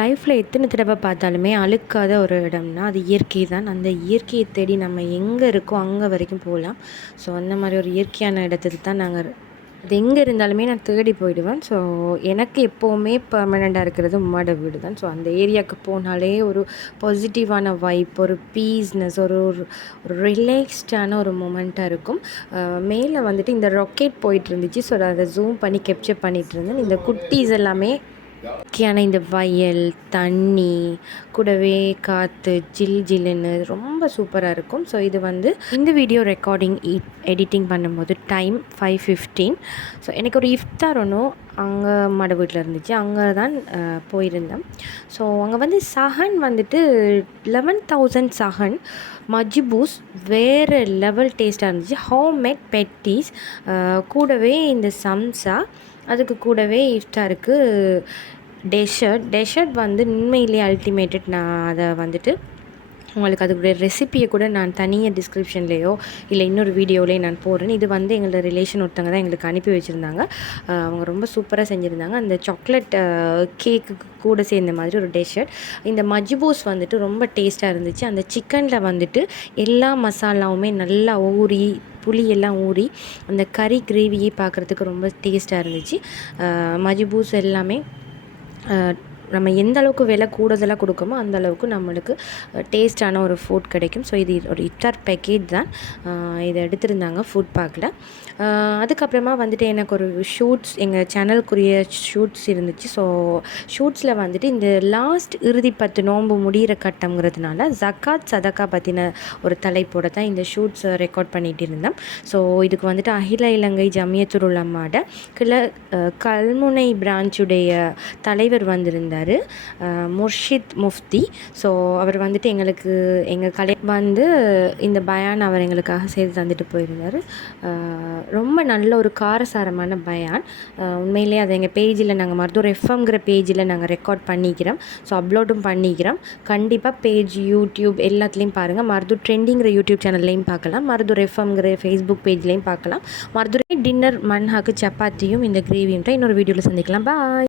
லைஃப்பில் எத்தனை தடவை பார்த்தாலுமே அழுக்காத ஒரு இடம்னா அது இயற்கை தான். அந்த இயற்கையை தேடி நம்ம எங்கே இருக்கோ அங்கே வரைக்கும் போகலாம். ஸோ அந்த மாதிரி ஒரு இயற்கையான இடத்துக்கு தான் அது எங்கே இருந்தாலுமே நான் தேடி போயிடுவேன். ஸோ எனக்கு எப்போவுமே பெர்மனெண்ட்டாக இருக்கிறது உம்மாட வீடு தான். ஸோ அந்த ஏரியாவுக்கு போனாலே ஒரு பாசிட்டிவான வைப், ஒரு பீஸ்னஸ், ஒரு ஒரு ஒரு ரிலாக்ஸ்டான ஒரு மூமெண்ட்டாக இருக்கும். மேலே வந்துட்டு இந்த ராக்கெட் போயிட்டு இருந்துச்சு. ஸோ அதை ஜூம் பண்ணி கேப்சர் பண்ணிகிட்டு இருந்தேன். இந்த குட்டீஸ் எல்லாமே இயற்கையான இந்த வயல், தண்ணி, கூடவே காற்று, ஜில்லுன்னு ரொம்ப சூப்பராக இருக்கும். ஸோ இது இந்த வீடியோ ரெக்கார்டிங் எடிட்டிங் பண்ணும்போது டைம் 5:15. ஸோ எனக்கு ஒரு இஃப்தார் ஒன்றும் அங்கே அம்மாட வீட்டில் இருந்துச்சு. அங்கே தான் போயிருந்தேன். ஸோ அங்கே சஹன் 11,000 சஹன் மஜ்பூஸ் வேறு லெவல் டேஸ்ட்டாக இருந்துச்சு. ஹோம்மேட் பெட்டிஸ், கூடவே இந்த சம்சா, அதுக்கு கூடவே இஃப்தாருக்கு டெசர்ட் உண்மையிலேயே அல்டிமேட்டட். நான் அதை உங்களுக்கு அதுக்குடைய ரெசிப்பியை கூட நான் தனியாக டிஸ்கிரிப்ஷன்லேயோ இல்லை இன்னொரு வீடியோலேயே நான் போடுறேன். இது எங்களோட ரிலேஷன் ஒருத்தவங்க தான் எங்களுக்கு அனுப்பி வச்சுருந்தாங்க. அவங்க ரொம்ப சூப்பராக செஞ்சுருந்தாங்க. அந்த சாக்லேட் கேக்குக்கு கூட சேர்ந்த மாதிரி ஒரு டெசர்ட். இந்த மஜ்பூஸ் ரொம்ப டேஸ்ட்டாக இருந்துச்சு. அந்த சிக்கனில் எல்லா மசாலாவுமே நல்லா ஊறி, புளியெல்லாம் ஊறி, அந்த கறி கிரேவியே பார்க்குறதுக்கு ரொம்ப டேஸ்ட்டாக இருந்துச்சு. மஜ்பூஸ் எல்லாமே நம்ம எந்த அளவுக்கு விலை கூடுதலாக கொடுக்கமோ அந்த அளவுக்கு நம்மளுக்கு டேஸ்டான ஒரு ஃபுட் கிடைக்கும். ஸோ இது ஒரு இஃப்தார் பேக்கேஜ் தான். இதை எடுத்திருந்தாங்க ஃபுட் பார்க்கில். அதுக்கப்புறமா எனக்கு ஒரு ஷூட்ஸ், எங்கள் சேனலுக்குரிய ஷூட்ஸ் இருந்துச்சு. ஸோ ஷூட்ஸில் இந்த லாஸ்ட் இறுதி 10 நோன்பு முடிகிற கட்டங்கிறதுனால ஜக்காத் சதக்கா பற்றின ஒரு தலைப்போட தான் இந்த ஷூட்ஸ் ரெக்கார்ட் பண்ணிகிட்டு இருந்தேன். ஸோ இதுக்கு அகில இலங்கை ஜமியத்துல் உலமாட கல்முனை பிரான்ச்சுடைய தலைவர் வந்திருந்தார், முர்ஷித் முஃப்தி. ஸோ அவர் எங்களுக்கு எங்கள் கலை இந்த பயான் அவர் எங்களுக்காக செய்து தந்துட்டு போயிருந்தார். ரொம்ப நல்ல ஒரு காரசாரமான பயான். உண்மையிலே அதை எங்கள் பேஜில் நாங்கள் மருதூர் எஃப்எம்ங்கிற பேஜில் நாங்கள் ரெக்கார்ட் பண்ணிக்கிறோம். ஸோ அப்லோடும் பண்ணிக்கிறோம். கண்டிப்பாக பேஜ், யூடியூப் எல்லாத்துலேயும் பாருங்கள். மருதூர் ட்ரெண்டிங்கிற யூடியூப் சேனல்லையும் பார்க்கலாம், மருதூர் எஃப்எம்ங்கிற ஃபேஸ்புக் பேஜ்லேயும் பார்க்கலாம். மருதூர் டின்னர் மன்ஹாக்கு சப்பாத்தியும் இந்த கிரேவியும் தான். இன்னொரு வீடியோவில் சந்திக்கலாம். பாய்.